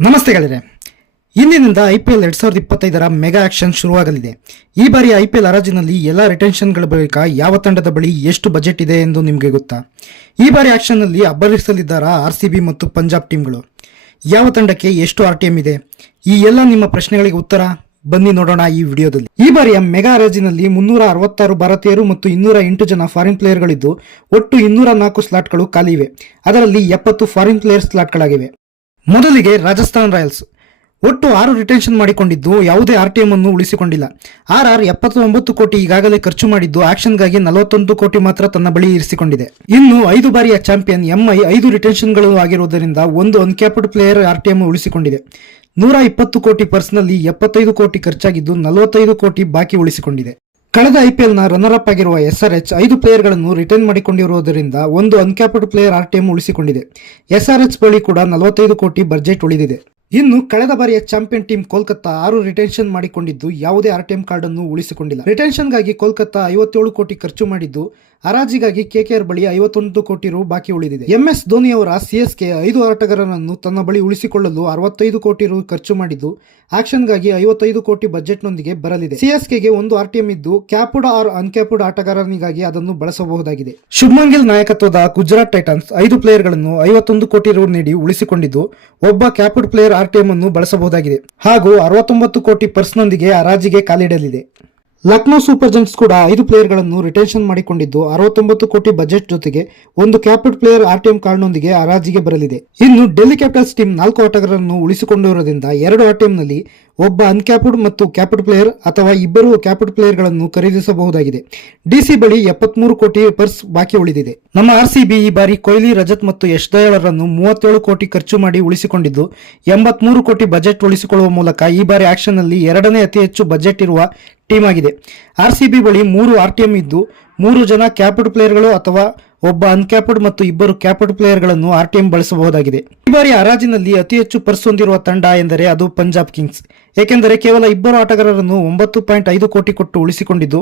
ನಮಸ್ತೆ ಗೆಳೆಯರೆ, ಇಂದಿನಿಂದ IPL 2025ರ ಮೆಗಾ ಆಕ್ಷನ್ ಶುರುವಾಗಲಿದೆ. ಈ ಬಾರಿ IPL ಹರಾಜಿನಲ್ಲಿ ಎಲ್ಲ ರಿಟೆನ್ಷನ್ಗಳ ಬಳಿಕ ಯಾವ ತಂಡದ ಬಳಿ ಎಷ್ಟು ಬಜೆಟ್ ಇದೆ ಎಂದು ನಿಮಗೆ ಗೊತ್ತಾ? ಈ ಬಾರಿ ಆಕ್ಷನ್ನಲ್ಲಿ ಅಬ್ಬರಿಸಲಿದ್ದಾರಾ RCB ಮತ್ತು ಪಂಜಾಬ್ ಟೀಮ್ಗಳು? ಯಾವ ತಂಡಕ್ಕೆ ಎಷ್ಟು RTM ಇದೆ? ಈ ಎಲ್ಲ ನಿಮ್ಮ ಪ್ರಶ್ನೆಗಳಿಗೆ ಉತ್ತರ ಬನ್ನಿ ನೋಡೋಣ ಈ ವಿಡಿಯೋದಲ್ಲಿ. ಈ ಬಾರಿಯ ಮೆಗಾ ಹರಾಜಿನಲ್ಲಿ 366 ಭಾರತೀಯರು ಮತ್ತು 208 ಜನ ಫಾರಿನ್ ಪ್ಲೇಯರ್ಗಳಿದ್ದು ಒಟ್ಟು 204 ಸ್ಲಾಟ್ಗಳು ಖಾಲಿ ಇವೆ. ಅದರಲ್ಲಿ 70 ಫಾರಿನ್ ಪ್ಲೇಯರ್ ಸ್ಲಾಟ್ಗಳಾಗಿವೆ. ಮೊದಲಿಗೆ ರಾಜಸ್ಥಾನ್ ರಾಯಲ್ಸ್ ಒಟ್ಟು 6 ರಿಟೆನ್ಷನ್ ಮಾಡಿಕೊಂಡಿದ್ದು ಯಾವುದೇ RTM ಅನ್ನು ಉಳಿಸಿಕೊಂಡಿಲ್ಲ. RR 79 ಕೋಟಿ ಈಗಾಗಲೇ ಖರ್ಚು ಮಾಡಿದ್ದು ಆಕ್ಷನ್ಗಾಗಿ 41 ಕೋಟಿ ಮಾತ್ರ ತನ್ನ ಬಳಿ ಇರಿಸಿಕೊಂಡಿದೆ. ಇನ್ನು 5 ಬಾರಿಯ ಚಾಂಪಿಯನ್ MI 5 ರಿಟೆನ್ಷನ್ಗಳು ಆಗಿರುವುದರಿಂದ ಒಂದು ಅನ್ಕ್ಯಾಪ್ಡ್ ಪ್ಲೇಯರ್ RTM ಉಳಿಸಿಕೊಂಡಿದೆ. 120 ಕೋಟಿ ಪರ್ಸ್ನಲ್ಲಿ 75 ಕೋಟಿ ಖರ್ಚಾಗಿದ್ದು 45 ಕೋಟಿ ಬಾಕಿ ಉಳಿಸಿಕೊಂಡಿದೆ. ಕಳೆದ IPLನ ರನ್ನರ್ ಅಪ್ ಆಗಿರುವ SRH 5 ಪ್ಲೇಯರ್ಗಳನ್ನು ರಿಟೈನ್ ಮಾಡಿಕೊಂಡಿರುವುದರಿಂದ ಒಂದು ಅನ್ಕ್ಯಾಪ್ಡ್ ಪ್ಲೇಯರ್ RTM ಉಳಿಸಿಕೊಂಡಿದೆ. SRH ಬಳಿ ಕೂಡ 45 ಕೋಟಿ ಬಜೆಟ್ ಉಳಿದಿದೆ. ಇನ್ನು ಕಳೆದ ಬಾರಿಯ ಚಾಂಪಿಯನ್ ಟೀಮ್ ಕೋಲ್ಕತ್ತಾ 6 ರಿಟೆನ್ಷನ್ ಮಾಡಿಕೊಂಡಿದ್ದು ಯಾವುದೇ RTM ಕಾರ್ಡ್ ಅನ್ನು ಉಳಿಸಿಕೊಂಡಿಲ್ಲ. ರಿಟೆನ್ಷನ್ಗಾಗಿ ಕೋಲ್ಕತ್ತಾ 57 ಕೋಟಿ ಖರ್ಚು ಮಾಡಿದ್ದು ಹರಾಜಿಗಾಗಿ KKR ಬಳಿ 51 ಕೋಟಿ ರು ಬಾಕಿ ಉಳಿದಿದೆ. MS ಧೋನಿ ಅವರ CSK 5 ಆಟಗಾರರನ್ನು ತನ್ನ ಬಳಿ ಉಳಿಸಿಕೊಳ್ಳಲು 65 ಕೋಟಿ ರು ಖರ್ಚು ಮಾಡಿದ್ದು ಆಕ್ಷನ್ಗಾಗಿ 55 ಕೋಟಿ ಬಜೆಟ್ನೊಂದಿಗೆ ಬರಲಿದೆ. CSKಗೆ ಒಂದು RTM ಇದ್ದು ಕ್ಯಾಪ್ಡ್ ಆರ್ ಅನ್ಕ್ಯಾಪ್ಡ್ ಆಟಗಾರನಿಗಾಗಿ ಅದನ್ನು ಬಳಸಬಹುದಾಗಿದೆ. ಶುಭ್ಮನ್ ಗಿಲ್ ನಾಯಕತ್ವದ ಗುಜರಾತ್ ಟೈಟನ್ಸ್ 5 ಪ್ಲೇಯರ್ಗಳನ್ನು 51 ಕೋಟಿ ರು ನೀಡಿ ಉಳಿಸಿಕೊಂಡಿದ್ದು ಒಬ್ಬ ಕ್ಯಾಪ್ಡ್ ಪ್ಲೇಯರ್ RTM ಅನ್ನು ಬಳಸಬಹುದಾಗಿದೆ ಹಾಗೂ 69 ಕೋಟಿ ಪರ್ಸ್ನೊಂದಿಗೆ ಹರಾಜಿಗೆ ಕಾಲಿಡಲಿದೆ. ಲಕ್ನೋ ಸೂಪರ್ ಜೈಂಟ್ಸ್ ಕೂಡ 5 ಪ್ಲೇಯರ್ಗಳನ್ನು ರಿಟೆನ್ಷನ್ ಮಾಡಿಕೊಂಡಿದ್ದು 69 ಕೋಟಿ ಬಜೆಟ್ ಜೊತೆಗೆ ಒಂದು ಕ್ಯಾಪ್ಡ್ ಪ್ಲೇಯರ್ RTM ಕಾರ್ಡ್ನೊಂದಿಗೆ ಹರಾಜಿಗೆ ಬರಲಿದೆ. ಇನ್ನು ಡೆಲ್ಲಿ ಕ್ಯಾಪಿಟಲ್ಸ್ ಟೀಮ್ 4 ಆಟಗಾರರನ್ನು ಉಳಿಸಿಕೊಂಡಿರುವುದರಿಂದ 2 RTM ನಲ್ಲಿ ಒಬ್ಬ ಅನ್ಕ್ಯಾಪ್ಡ್ ಮತ್ತು ಕ್ಯಾಪ್ಡ್ ಪ್ಲೇಯರ್ ಅಥವಾ ಇಬ್ಬರು ಕ್ಯಾಪ್ಡ್ ಪ್ಲೇಯರ್ಗಳನ್ನು ಖರೀದಿಸಬಹುದಾಗಿದೆ. DC ಬಳಿ 73 ಕೋಟಿ ಪರ್ಸ್ ಬಾಕಿ ಉಳಿದಿದೆ. ನಮ್ಮ RCB ಈ ಬಾರಿ ಕೊಹ್ಲಿ, ರಜತ್ ಮತ್ತು ಯಶ್ ದಯಾಳರನ್ನು 37 ಕೋಟಿ ಖರ್ಚು ಮಾಡಿ ಉಳಿಸಿಕೊಂಡಿದ್ದು 83 ಕೋಟಿ ಬಜೆಟ್ ಉಳಿಸಿಕೊಳ್ಳುವ ಮೂಲಕ ಈ ಬಾರಿ ಆಕ್ಷನ್ ನಲ್ಲಿ 2ನೇ ಅತಿ ಹೆಚ್ಚು ಬಜೆಟ್ ಇರುವ ಟೀಮ್ ಆಗಿದೆ. RCB ಬಳಿ 3 RTM ಇದ್ದು 3 ಜನ ಕ್ಯಾಪ್ಡ್ ಪ್ಲೇಯರ್ಗಳು ಅಥವಾ ಒಬ್ಬ ಅನ್ಕ್ಯಾಪ್ಡ್ ಮತ್ತು ಇಬ್ಬರು ಕ್ಯಾಪ್ಡ್ ಪ್ಲೇಯರ್ಗಳನ್ನು RTM ಬಳಸಬಹುದಾಗಿದೆ. ಈ ಬಾರಿ ಹರಾಜಿನಲ್ಲಿ ಅತಿ ಹೆಚ್ಚು ಪರ್ಸ್ ಹೊಂದಿರುವ ತಂಡ ಎಂದರೆ ಅದು ಪಂಜಾಬ್ ಕಿಂಗ್ಸ್. ಏಕೆಂದರೆ ಕೇವಲ ಇಬ್ಬರು ಆಟಗಾರರನ್ನು 9.5 ಕೋಟಿ ಕೊಟ್ಟು ಉಳಿಸಿಕೊಂಡಿದ್ದು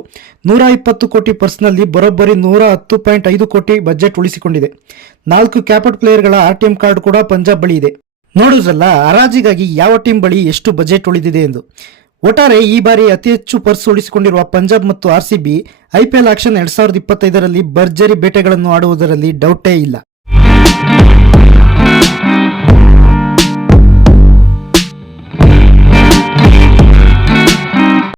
120 ಕೋಟಿ ಪರ್ಸ್ನಲ್ಲಿ ಬರೋಬ್ಬರಿ 110.5 ಕೋಟಿ ಬಜೆಟ್ ಉಳಿಸಿಕೊಂಡಿದೆ. 4 ಕ್ಯಾಪ್ಡ್ ಪ್ಲೇಯರ್ಗಳ RTM ಕಾರ್ಡ್ ಕೂಡ ಪಂಜಾಬ್ ಬಳಿ ಇದೆ. ನೋಡುವುದಲ್ಲ ಹರಾಜಿಗಾಗಿ ಯಾವ ಟೀಮ್ ಬಳಿ ಎಷ್ಟು ಬಜೆಟ್ ಉಳಿದಿದೆ ಎಂದು. ಒಟ್ಟಾರೆ ಈ ಬಾರಿ ಅತಿ ಹೆಚ್ಚು ಪರ್ಸ್ ಉಳಿಸಿಕೊಂಡಿರುವ ಪಂಜಾಬ್ ಮತ್ತು RCB IPL ಆಕ್ಷನ್ 2025ರಲ್ಲಿ ಭರ್ಜರಿ ಬೇಟೆಗಳನ್ನು ಆಡುವುದರಲ್ಲಿ ಡೌಟೇ ಇಲ್ಲ.